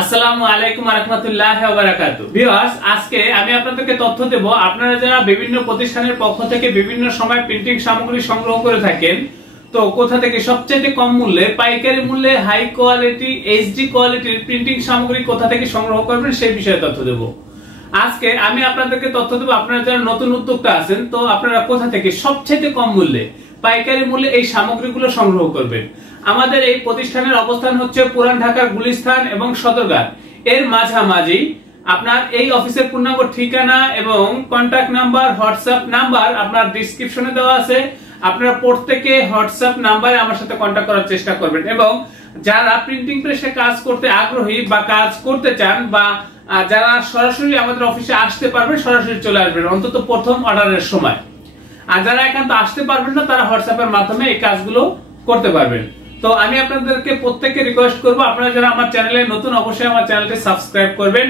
আসসালামু আলাইকুম ওয়া রাহমাতুল্লাহি ওয়া বারাকাতুহু। ভিউয়ার্স, আজকে আমি আপনাদেরকে তথ্য দেব, আপনারা যারা বিভিন্ন প্রতিষ্ঠানের পক্ষ থেকে বিভিন্ন সময় প্রিন্টিং সামগ্রী সংগ্রহ করে থাকেন, তো কোথা থেকে সবচেয়ে কম মূল্যে, পাইকারি মূল্যে হাই কোয়ালিটি এইচডি কোয়ালিটির প্রিন্টিং সামগ্রী কোথা থেকে সংগ্রহ করবেন সেই বিষয়ে তথ্য দেব। আজকে আমি আপনাদেরকে তথ্য দেব, আপনারা যারা নতুন উদ্যোক্তা আছেন, তো আপনারা কোথা থেকে সবচেয়ে কম মূল্যে, পাইকারি মূল্যে এই সামগ্রীগুলো সংগ্রহ করবেন। আমাদের এই প্রতিষ্ঠানের অবস্থান হচ্ছে পুরান ঢাকার গুলিস্তান এবং সদরঘাট এর মাঝামাঝি। আপনার এই অফিসের পূর্ণাঙ্গ ঠিকানা এবং কন্টাক্ট নাম্বার, হোয়াটসঅ্যাপ নাম্বার আপনার ডেসক্রিপশনে দেওয়া আছে। আপনারা প্রত্যেকে হোয়াটসঅ্যাপ নাম্বারে আমার সাথে কন্টাক্ট করার চেষ্টা করবেন, এবং যারা প্রিন্টিং প্রেসে কাজ করতে আগ্রহী বা কাজ করতে চান, বা যারা সরাসরি আমাদের অফিসে আসতে পারবেন, সরাসরি চলে আসবেন অন্তত প্রথম অর্ডারের সময়। আর যারা একান্ত আসতে পারবেন না, তারা হোয়াটসঅ্যাপের মাধ্যমে এই কাজগুলো করতে পারবেন। তো আমি আপনাদেরকে প্রত্যেককে রিকোয়েস্ট করবো, আপনারা যারা আমার চ্যানেলে নতুন, অবশ্যই আমার চ্যানেলটি সাবস্ক্রাইব করবেন।